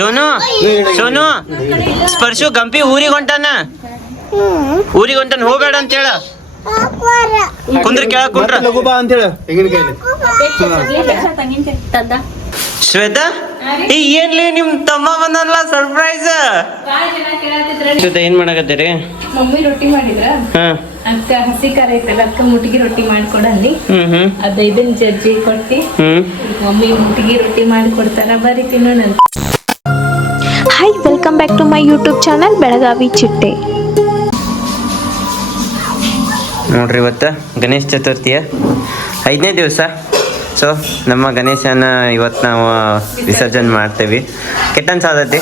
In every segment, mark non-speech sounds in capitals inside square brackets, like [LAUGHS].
ಸೋನು ಸೋನು ಸ್ಪರ್ಶು ಗಂಪಿ ಊರಿಗೆ ಹೊಂಟಾನ? ಊರಿಗೆ ಹೊಂಟಾನ ಹೋಗ್ಬೇಡ ಅಂತ ಹೇಳ. ಕುಂದ್ರ ಕೇಳ ಕುಂದ್ರ. ಲಘು ಬಾ ಅಂತ ಹೇಳ. ತೆಂಗಿನಕಾಯಿ ತಂದ ಶ್ವೇತಾ? ಈ ಏನ್ಲಿ ನಿಮ್ ತಮ್ಮ ಬಂದಲ್ಲ ಸರ್ಪ್ರೈಸ್ ಶ್ವೇತಾ ಏನ್ ಮಾಡಕತ್ತೀರಿ? ಮಮ್ಮಿ ರೊಟ್ಟಿ ಮಾಡಿದ್ರ? ಅಕ್ಕ ಹಸಿ ಖಾರ ಐತಲ್ಲ ಅದಕ್ಕೆ ಮುಟ್ಟಿಗೆ ರೊಟ್ಟಿ ಮಾಡ್ಕೊಡಲ್ಲಿ ಅದ. ಇದನ್ ಜಜ್ಜಿ ಕೊಟ್ಟಿ. ಮಮ್ಮಿ ಮುಟ್ಟಿಗೆ ರೊಟ್ಟಿ ಮಾಡಿಕೊಡ್ತಾರ ಬರೀ ತಿನ್ನೋಣ back to my YouTube channel Belagavi ಚಿಟ್ಟೆ ನೋಡ್ರಿ ಇವತ್ತು ಗಣೇಶ ಚತುರ್ಥಿಯ ಐದನೇ ದಿವಸ. ಸೊ ನಮ್ಮ ಗಣೇಶನ ಇವತ್ತು ನಾವು ವಿಸರ್ಜನೆ ಮಾಡ್ತೇವೆ. ಕೆಟ್ಟ ಅನ್ಸಾದತಿ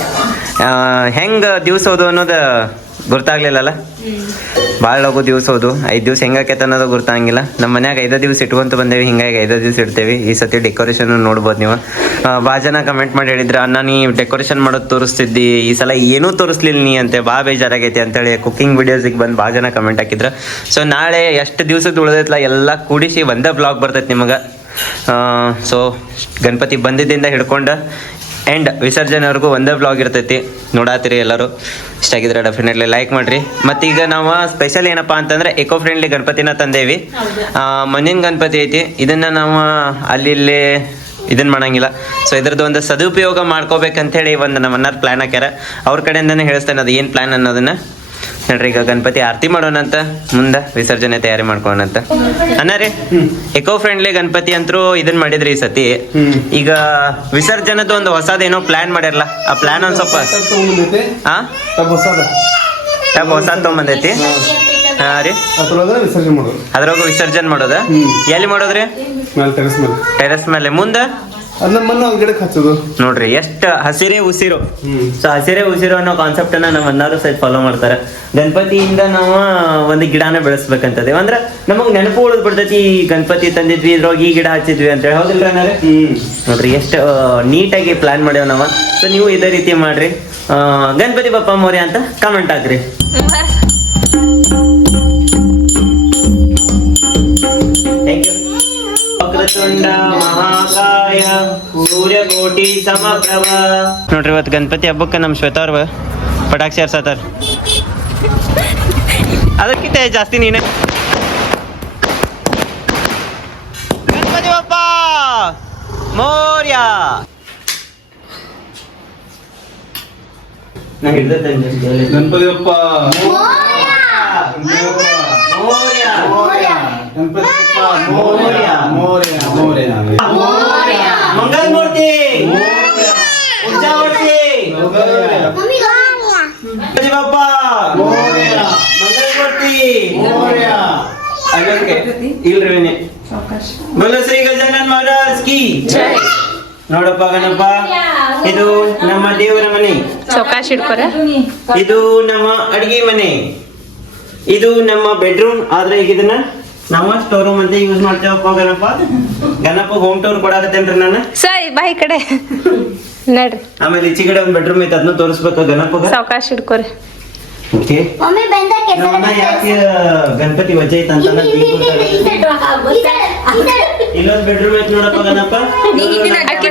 ಹೆಂಗೆ ದಿವಸ ಹೋದು ಅನ್ನೋದು ಗೊತ್ತಾಗ್ಲಿಲ್ಲಲ್ಲ? ಭಾಳ ಲಗು ದಿವಸ ಹೌದು. ಐದು ದಿವಸ ಹೆಂಗಾಕೈತೆ ಅನ್ನೋದು ಗೊತ್ತಾಗಿಲ್ಲ ನಮ್ಮ ಮನ್ಯಾಗ ಐದು ದಿವಸ ಇಟ್ಕೊಂತ ಬಂದೇವಿ, ಹಿಂಗಾಗಿ ಐದು ದಿವಸ ಇಡ್ತೇವೆ. ಈ ಸತಿ ಡೆಕೋರೇಷನ್ ನೋಡ್ಬೋದು ನೀವು. ಭಾಳ ಜನ ಕಮೆಂಟ್ ಮಾಡಿ ಹೇಳಿದ್ರು ಅನ್ನ ನೀ ಡೆಕೋರೇಷನ್ ಮಾಡೋದು ತೋರಿಸ್ತಿದ್ದಿ. ಈ ಸಲ ಏನೂ ತೋರಿಸ್ಲಿಲ್ಲ ನೀ ಅಂತೆ ಭಾಳ ಬೇಜಾರಾಗೈತಿ ಅಂತೇಳಿ ಕುಕ್ಕಿಂಗ್ ವಿಡಿಯೋಸಿಗೆ ಬಂದು ಭಾಳ ಜನ ಕಮೆಂಟ್ ಹಾಕಿದ್ರು. ಸೊ ನಾಳೆ ಎಷ್ಟು ದಿವಸದ ಉಳಿದೈತಲ್ಲ ಎಲ್ಲ ಕೂಡಿಸಿ ಒಂದೇ ಬ್ಲಾಗ್ ಬರ್ತೈತೆ ನಿಮಗೆ. ಸೊ ಗಣಪತಿ ಬಂದಿದ್ದಿಂದ ಹಿಡ್ಕೊಂಡು ಆ್ಯಂಡ್ ವಿಸರ್ಜನೆವರೆಗೂ ಒಂದೇ ಬ್ಲಾಗ್ ಇರ್ತೈತಿ. ನೋಡಾತಿರಿ ಎಲ್ಲರೂ. ಇಷ್ಟ ಆಗಿದ್ರೆ ಡೆಫಿನೆಟ್ಲಿ ಲೈಕ್ ಮಾಡಿರಿ. ಮತ್ತೀಗ ನಾವು ಸ್ಪೆಷಲ್ ಏನಪ್ಪ ಅಂತಂದ್ರೆ ಎಕೋ ಫ್ರೆಂಡ್ಲಿ ಗಣಪತಿನ ತಂದೇವಿ. ಮಣ್ಣಿನ ಗಣಪತಿ ಐತಿ. ಇದನ್ನ ನಾವು ಅಲ್ಲಿ ಇಲ್ಲಿ ಇದನ್ನ ಮಾಡಂಗಿಲ್ಲ. ಸೊ ಇದ್ರದ್ದು ಒಂದು ಸದುಪಯೋಗ ಮಾಡ್ಕೋಬೇಕಂತೇಳಿ ಒಂದು ನಮ್ಮ ಅನ್ನಾರ್ ಪ್ಲ್ಯಾನ್ ಹಾಕ್ಯಾರ. ಅವ್ರ ಕಡೆಯಿಂದನೇ ಹೇಳಿಸ್ತೇನೆ ಅದು ಏನು ಪ್ಲ್ಯಾನ್ ಅನ್ನೋದನ್ನ. ನೋಡ್ರಿ ಈಗ ಗಣಪತಿ ಆರತಿ ಮಾಡೋಣಂತ ಮುಂದೆ ವಿಸರ್ಜನೆ ತಯಾರಿ ಮಾಡ್ಕೊಳ್ಳೋಣಂತ ಅಣ್ಣ ರೀ ಎಕೋ ಫ್ರೆಂಡ್ಲಿ ಗಣಪತಿ ಅಂತರೂ ಇದನ್ನ ಮಾಡಿದ್ರಿ ಈ ಸತಿ. ಈಗ ವಿಸರ್ಜನದ ಒಂದು ಹೊಸದೇನೋ ಪ್ಲಾನ್ ಮಾಡ್ಯಾರಲ್ಲ ಆ ಪ್ಲಾನ್ ಒಂದ್ ಸ್ವಲ್ಪ ತಗೊಂಬಂದೈತೆ? ಆ? ಟಬ್ ಹೊಸದ. ಹೊಸ ತೊಗೊಂಬಂದೈತಿ. ಹಾ. ರೀ. ಅದ್ರೊಳಗ ವಿಸರ್ಜನೆ ಮಾಡೋದು. ಅದ್ರಾಗ ವಿಸರ್ಜನೆ ಮಾಡೋದ? ಎಲ್ಲಿ ಮಾಡೋದ್ರಿ? ಟೆರೆಸ್ ಮೇಲೆ ಮುಂದೆ? ಒಂದ್ ಗಿಡಕ್ಕೆ ಹಚ್ಚೋದು. ನೋಡ್ರಿ ಎಷ್ಟು ಹಸಿರೇ ಉಸಿರು. ಸೊ ಹಸಿರೇ ಉಸಿರು ಅನ್ನೋ ಕಾನ್ಸೆಪ್ಟ್ ಅನ್ನ ನಮ್ಮ ಅನ್ನಾರು ಸಹಿತ ಫಾಲೋ ಮಾಡ್ತಾರೆ. ಗಣಪತಿಯಿಂದ ನಾವು ಒಂದು ಗಿಡನ ಬೆಳೆಸ್ಬೇಕಂತದೆ. ಅಂದ್ರ ನಮಗ್ ನೆನಪು ಉಳಿದ್ ಬಿಡ್ತೈತಿ ಈ ಗಣಪತಿ ತಂದಿದ್ವಿ ಇದ್ರೊಳಗೆ ಈ ಗಿಡ ಹಚ್ಚಿದ್ವಿ ಅಂತ ಹೇಳಿ ಹೌದಿಲ್ಲ? ಹ್ಮ್. ನೋಡ್ರಿ ಎಷ್ಟು ನೀಟಾಗಿ ಪ್ಲಾನ್ ಮಾಡ್ಯಾವ ನಾವ. ಸೊ ನೀವು ಇದೇ ರೀತಿ ಮಾಡ್ರಿ. ಆ, ಗಣಪತಿ ಬಪ್ಪ ಮೋರ್ಯ ಅಂತ ಕಾಮೆಂಟ್ ಹಾಕ್ರಿ. ವಕ್ರತುಂಡ ಮಹಾಕಾಯ ಸೂರ್ಯಕೋಟಿ ಸಮಪ್ರಭ ನೋಡ್ರಿ ಇವತ್ತು ಗಣಪತಿ ಹಬ್ಬಕ್ಕೆ ನಮ್ಮ ಶ್ವೇತಾರ್ವ ಅವ್ರ ಪಟಾಕ್ಷಿ ಹರ್ಸತ್ತಾರ ಅದಕ್ಕಿಂತ ಜಾಸ್ತಿ ನೀನೆ. ಗಣಪತಿ ಬಪ್ಪ ಮೌರ್ಯ! ಗಣಪತಿ ಬಪ್ಪ ಮೌರ್ಯ! ಗಣಪತಿ ಮೋರ್ಯ ಮೋರ್ಯ ಮೋರ್ಯ ಮಂಗಲಮೂರ್ತಿ ಉಚ್ಚಾವರ್ತಿ ಗಣಪತಿ ಬಪ್ಪ ಮಂಗಲ್ಮೂರ್ತಿ ಮಂಗಲಮೂರ್ತಿ ಇಲ್ರಿ ಶ್ರೀ ಗಜಾನನ್ ಮಹಾರಾಜ್ ಕಿ ನೋಡಪ್ಪ ಗಣಪ್ಪ ಇದು ನಮ್ಮ ದೇವರ ಮನೆ ಚೌಕಾಶ್ ಇಡ್ಕೊರ ಇದು ನಮ್ಮ ಅಡಿಗೆ ಮನೆ ಇದು ನಮ್ಮ ಬೆಡ್ರೂಮ್ ಆದ್ರೆ ಈಗ ಇದನ್ನ ನಾವು ಸ್ಟೋರ್ ರೂಮ್ ಅಂತ ಯೂಸ್ ಮಾಡ್ತೇವಪ್ಪ ಗಣಪ. ಗಣಪ ಹೋಮ್ ಟೂರ್ ಕೊಡಾಕತ್ತೇನ್ರಿ ನಾನು? ಸರಿ ಬಾ ಈ ಕಡೆ. ನಡ್ರಿ. ಆಮೇಲೆ ಈಚೆ ಕಡೆ ಒಂದು ಬೆಡ್ರೂಮ್ ಐತೆ ಅದನ್ನ ತೋರಿಸ್ಬೇಕು ಗಣಪಗ. ಸಾವಕಾಶ ಇಡ್ಕೊರಿ ಓಕೆ. ಯಾಕೆ ಗಣಪತಿ ವಜ್ಜೆ ಐತೆ ಅಂತ ಇಲ್ಲೊಂದು ಬೆಡ್ರೂಮ್ ಐತೆ ನೋಡಪ್ಪ ಗಣಪ.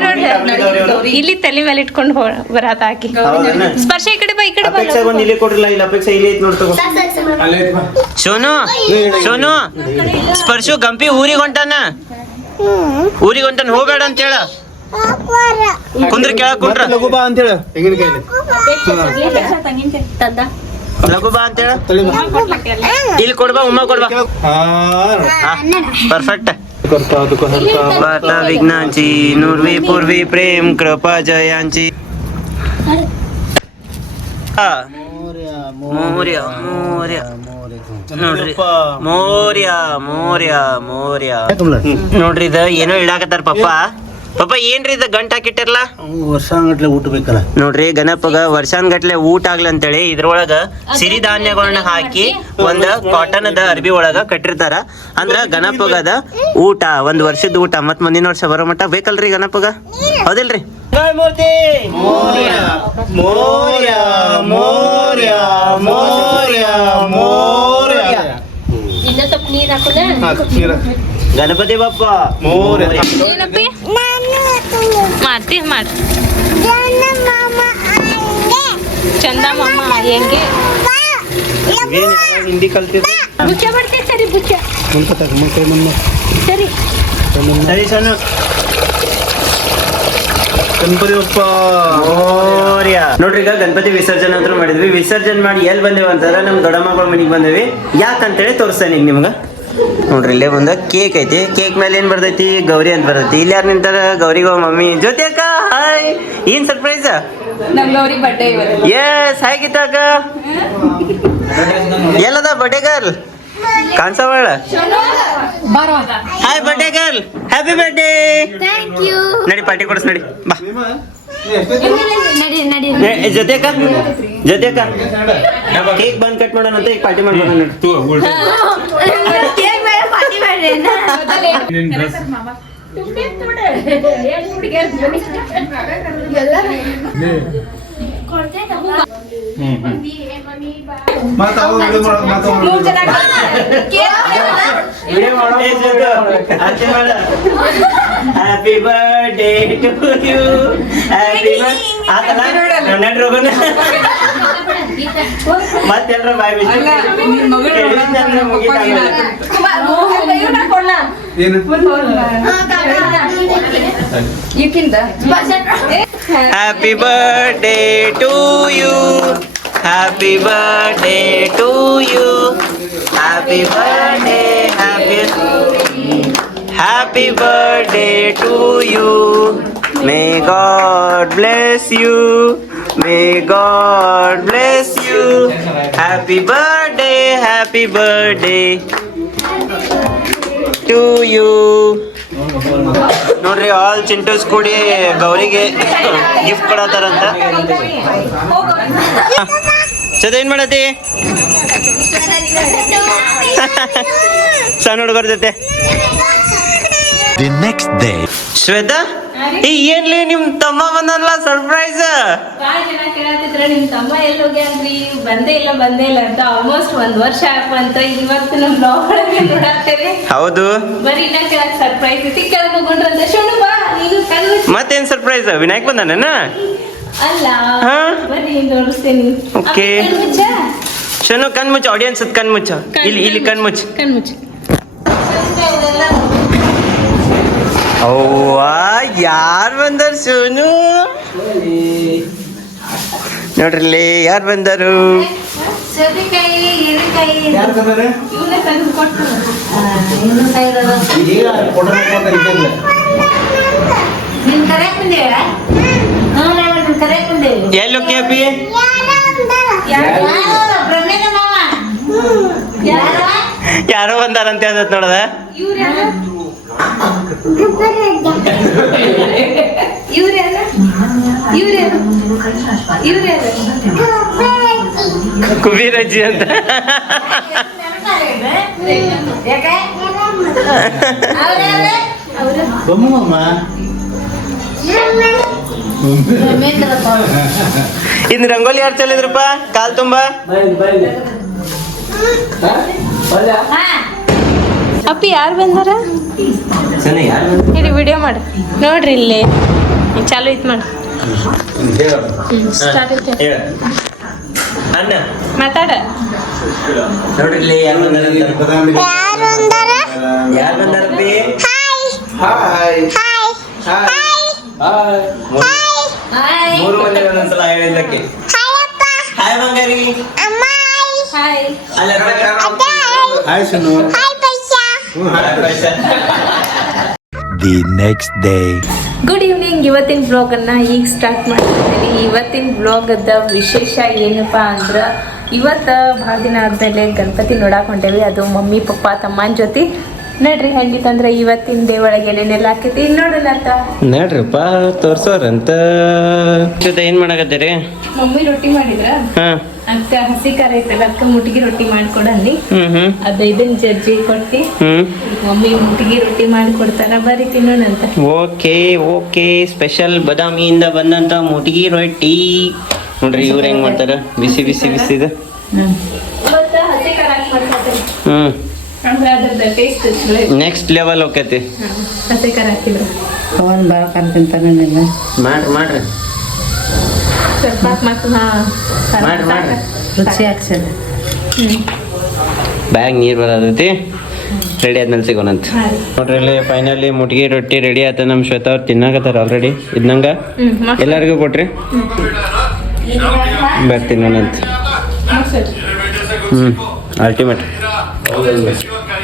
ನೋಡ್ರಿ ಇಲ್ಲಿ ತಲೆ ಮೇಲೆ ಇಟ್ಕೊಂಡು ಬರಾತ ಆಕಿ. ಹೌದನ್ನ? ಸ್ಪರ್ಶ ಈ ಕಡೆ ಬಾ ಈ ಕಡೆ ಬಾ ಅಪೇಕ್ಷೆ ಒಂದು ಇಲ್ಲಿ ಕೊಡ್ರಿಲ್ಲ ಇಲ್ಲ ಅಪೇಕ್ಷೆ ಇಲ್ಲಿ ಐತೆ ಐತ್ ಬಾ. ಸೋನು ಸೋನು. ಸ್ಪರ್ಶು ಗಂಪಿ ಊರಿಗೆ ಹೊಂಟಾನ? ಊರಿಗೆ ಹೊಂಟಾನ ಹೋಗ್ಬೇಡ ಅಂತ ಹೇಳ. ಕುಂದ್ರ ಕೇಳ ಕುಂದ್ರ. ಮತ್ತೆ ಲಘು ಬಾ ಅಂತ ಹೇಳ. ಲಘು ಬಾ ಅಂತ ಹೇಳ. ಇಲ್ಲಿ ಕೊಡ್ಬಾ ಉಮ್ಮ ಕೊಡ್ಬಾ. ಪರ್ಫೆಕ್ಟ್ करता दुख हरता वार्ता विघ्नांची नुर्वी पूर्वी प्रेम कृपा जयांची हा. मोर्या मोर्या ನೋಡ್ರಿ ಮೋರ್ಯ ಮೋರ್ಯ ಮೋರ್ಯ ನೋಡ್ರಿ ಇದ ಏನೋ ಇಡಾಕತ್ತಾರ ಪಪ್ಪ ಪಪ್ಪ ಏನ್ರಿ ಇದ ಗಂಟ ಹಾಕಿಟ್ಟಿರ್ಲ? ವರ್ಷಾನ್ಗಟ್ಲೆ ಊಟ ಬೇಕಲ್ಲ. ನೋಡ್ರಿ ಗಣಪಗ ವರ್ಷಾನ್ಗಟ್ಲೆ ಊಟ ಆಗ್ಲಿ ಅಂತೇಳಿ ಇದ್ರೊಳಗ ಸಿರಿಧಾನ್ಯಗಳನ್ನ ಹಾಕಿ ಒಂದ ಕಾಟನ್ ಅದ ಅರ್ಬಿ ಒಳಗ ಕಟ್ಟಿರ್ತಾರ. ಅಂದ್ರ ಗಣಪಗದ ಊಟ ಒಂದ್ ವರ್ಷದ ಊಟ. ಮತ್ ಮುಂದಿನ ವರ್ಷ ಬರೋ ಮಟ್ಟ ಬೇಕಲ್ರಿ ಗಣಪಗ? ಹೌದಿಲ್ರಿ? ಮೂರ್ತಿ ಮೋರ್ಯ ಮೋರ್ಯ ಮೋರ್ಯ ಮೋರ್ಯ ಮೋರ್ಯ. ಇನ್ನ ಸ್ವಲ್ಪ ನೀರ್ ಹಾಕುದ? ಹಾ, ಗಣಪತಿ ಬಪ್ಪ! ಮಾಡ್ತಿ? ಚಂದ ಮಾಮ ಹೆಂಗೆ? ಹಿಂದಿ ಕಲ್ತಿದ್ದು. ಬುಚ್ಚ ಬಿಡ್ತೇವೆ ಸರಿ ಬುಚ್ಚ. ಮುನ್ಕತ್ತಾಗ ಮುನ್ಕೈ ಮುನ್ನ ಸರಿ. ಸರಿ ಸಣ್ಣ. ಗಣಪತಿ ಬಪ್ಪ ನೋಡ್ರಿ ಈಗ ಗಣಪತಿ ವಿಸರ್ಜನೆ ಅಂತ ಮಾಡಿದ್ವಿ. ವಿಸರ್ಜನೆ ಮಾಡಿ ಎಲ್ಲಿ ಬಂದೇವಿ ಅಂತಂದ್ರೆ ನಮ್ಮ ದೊಡ್ಡಮ್ಮಗಳ ಮನೆಗೆ ಬಂದೇವಿ. ಯಾಕಂತೇಳಿ ತೋರಿಸ್ತೇನೆ ಈಗ ನಿಮ್ಗೆ. ನೋಡ್ರಿ ಇಲ್ಲೇ ಬಂದ ಕೇಕ್ ಐತಿ. ಕೇಕ್ ಮೇಲೆ ಏನ್ ಬರ್ತೈತಿ? ಗೌರಿ ಅಂತ ಬರ್ತೈತಿ. ಇಲ್ಲಿ ಯಾರು ನಿಂತಾರ ಗೌರಿಗೋ ಮಮ್ಮಿ. ಜೊತೆ ಅಕ್ಕ ಹಾಯ್ ಏನ್ ಸರ್ಪ್ರೈಸ್ ಎಸ್ ಹಾಯ್ ಅಕ್ಕ. ಎಲ್ಲದ birthday girl ಕಾಣಿಸವಳ hi birthday girl happy birthday thank you ನಡಿ ಪಾರ್ಟಿ ಕೊಡಿಸ್ ನಡಿ. ಬಾ. ನಡಿ ನಡಿ. ಜೊತೆ ಅಕ್ಕ. ಜೊತೆ ಅಕ್ಕ. ಕೇಕ್ ಬಂದ್ ಕಟ್ ಮಾಡೋಣ ಅಂತ ಈಗ party ಮಾಡ್ಬೋಣ happy birthday to you happy ಆತಲ್ಲ? ನಡ್ರಿ ಹೋಗೋಣ ಮತ್ತೆಲ್ರ ಬಾಯ್ ಬಿಟ್ಟು? ಏನು? Happy birthday to you happy birthday to you happy birthday happy happy birthday to you may God bless you may God bless you happy birthday happy birthday to you ನೋಡ್ರಿ all Chintus ಕೂಡಿ ಗೌರಿಗೆ gift ಕೊಡತ್ತಾರಂತ. ಚದ ಏನ್ ಮಾಡತಿ ಸಣ್ಣ ಹುಡುಗರ ಜೊತೆ. The next day Shweta? ಈ ಏನ್ಲಿ ನಿಮ್ ತಮ್ಮ ಬಂದಲ್ಲ ಸರ್ಪ್ರೈಸ್ ಬಾಳ ಜನ ಕೇಳತ್ತಿದ್ರ ನಿಮ್ ತಮ್ಮ ಎಲ್ಲಿ ಹೋಗ್ಯಾನ್ರಿ ಬಂದೇ ಇಲ್ಲ ಬಂದೇ ಇಲ್ಲ ಅಂತ ಆಲ್ಮೋಸ್ಟ್ ಒಂದ್ ವರ್ಷ ಆಯ್ತು ಅಂತ ಇವತ್ತು ನಮ್ ಬ್ಲಾಗ್ ಒಳಗೆ ನೋಡಾಕ್ತೇವೆ ಹೌದು. ಬರೀ ಇನ್ನ ಕೇಳಕ್ ಸರ್ಪ್ರೈಸ್ ಐತಿ ಕೆಳಗ್ ಹೋಗ್ಕೊಂಡ್ರಂತ ಶುಣು ಬಾ ನೀನು ಕಣ್ಣು ಮತ್ತೇನ್ ಸರ್ಪ್ರೈಸ್ ವಿನಾಯಕ್ ಬಂದಾನ ಅಲ್ಲ? ಬರೀ ತೋರಿಸ್ತೇನೆ. Okay. ಶನು ಕಣ್ ಮುಚ್ಚ. ಆಡಿಯನ್ಸ್ ಕಣ್ ಮುಚ್ಚ ಇಲ್ಲಿ ಇಲ್ಲಿ ಕಣ್ ಮುಚ್ಚ. ಕಣ್ಮುಚ್ಚ ನಿನ್ ಯಾರು ಬಂದೇವ ಹ್ಞೂ ನಿನ್ ಯಾರು ಬಂದೇವಿ ಎಲ್ಲೋ ಮಾವ ಯಾರ ಬಂದಾರಂತ? ಹೇಳ್ದತ್ ನೋಡದ? ಕುಬೀರಜ್ಜಿ ಅಂತ. ಇನ್ ರಂಗೋಲಿ ಯಾರು ಚೆಲ್ಲಿದ್ರಪ್ಪ ಕಾಲ್ ತುಂಬಾ. ಹಾ? ಅಪ್ಪಿ ಯಾರು ಬಂದಾರ? ಇಡಿ ವಿಡಿಯೋ ಮಾಡಿ. ನೋಡ್ರಿ ಇಲ್ಲಿ. ಚಾಲು ಇತ್ತು ಮಾಡಿ. ಸ್ಟಾರ್ಟ್ ಐತೆ ಅಣ್ಣ. ಮಾತಾಡ. ನೋಡ್ರಿ ಇಲ್ಲಿ ಯಾರು ಯಾರು ಬಂದಾರಪ್ಪಿ ಹಾಯ್ ಹಾಯ್ ಹಾಯ್ ಮೂರು ಮಂದಿ ಒಂದೊಂದ್ಸಲ ಹೇಳಿದ್ದಕ್ಕೆ ಹಾಯ್ ಬಂಗಾರಿ ಹಾಯ್ ಅಲ್ಲ hi [LAUGHS] The next day good evening ಇವತ್ತಿನ ಬ್ಲಾಗನ್ನು ಈಗ ಸ್ಟಾರ್ಟ್ ಮಾಡ್ತಿದ್ದೀನಿ. ಇವತ್ತಿನ ಬ್ಲಾಗದ ವಿಶೇಷ ಏನಪ್ಪ ಅಂದ್ರೆ ಇವತ್ತು ಭಾಳ ದಿನ ಆದಮೇಲೆ ಗಣಪತಿ ನೋಡಕ್ಕೆ ಹೊಂಟೇವಿ. ಅದು ಮಮ್ಮಿ, ಪಪ್ಪ, ತಮ್ಮನ ಜೊತೆ ನಡ್ರಿ ಹೆಂಗಿತ್ತಂದ್ರ ಇವತ್ತಿನ ಡೇ ಒಳಗೆ ಏನೇನೆಲ್ಲ ಆಕೈತಿ? ನೋಡೋಣ ಅಂತ ನೋಡ್ರಿಪ್ಪ ತೋರ್ಸೋರಂತ. ಜೊತೆ ಏನ್ ಮಾಡಕತ್ತೀರಿ? ಮಮ್ಮಿ ರೊಟ್ಟಿ ಮಾಡಿದ್ರ? ಹಾ. ಅಕ್ಕ ಹಸಿ ಖಾರ ಐತಲ್ಲ ಅಕ್ಕ ಮುಟ್ಟಿಗೆ ರೊಟ್ಟಿ ಮಾಡ್ಕೊಡಲ್ಲಿ ಅದ. ಇದನ್ ಅದು ಇದನ್ನ ಜಜ್ಜಿ ಕೊಟ್ಟು. ಹ್ಮ್. ಮಮ್ಮಿ ಮುಟ್ಗಿ ರೊಟ್ಟಿ ಮಾಡ್ಕೊಡ್ತಾರ ಬರಿ ತಿನ್ನೋಣಂತ ಓಕೆ ಓಕೆ. ಸ್ಪೆಷಲ್ ಬದಾಮಿಯಿಂದ ಬಂದಂತ ಮುಟ್ಗಿ ರೊಟ್ಟಿ. ನೋಡ್ರಿ ಇವ್ರು ಹೆಂಗ್ ಮಾಡ್ತಾರ? ಬಿಸಿ ಬಿಸಿ ಬಿಸಿದ. ಹ್ಮ್. ಅಂದ್ರೆ ಟೇಸ್ಟ್ ಚಲೋ ಐತಿ. ನೆಕ್ಸ್ಟ್ ಲೆವೆಲ್ ಹೋಕೈತಿ. ಹಸಿ ಖಾರ ಹಾಕಿದ್ರು. ಅವನ್ ಬಾಳ ಕನ್ಕೊಂತಾನಿಲ್ಲ ಮಾಡ್ರಿ ಮಾಡ್ರಿ. ಸ್ವಲ್ಪ ಮತ್ತು ಹಾಂ. ಮಾಡ್ರಿ, ಮಾಡ್ರಿ. ರುಚಿ ಹಾಕ್ಸದ. ಬ್ಯಾಗ್ ನೀರು ಬರತೈತಿ. ರೆಡಿ ಆದ್ಮೇಲೆ ಸಿಗೋಣಂತ ನೋಡ್ರಿ ಇಲ್ಲಿ ಫೈನಲಿ ಮುಟ್ಗಿ ರೊಟ್ಟಿ ರೆಡಿ ಆಯ್ತ. ನಮ್ಮ ಶ್ವೇತಾ ಅವ್ರು ತಿನ್ನಾಕತ್ತಾರ ಆಲ್ರೆಡಿ ಇದ್ನಂಗ ಎಲ್ಲರಿಗೂ ಕೊಟ್ರಿ? ಬರ್ತೀನಿ ನಾನಂತ. ಹ್ಞೂ ಅಲ್ಟಿಮೇಟ್ Aleluya.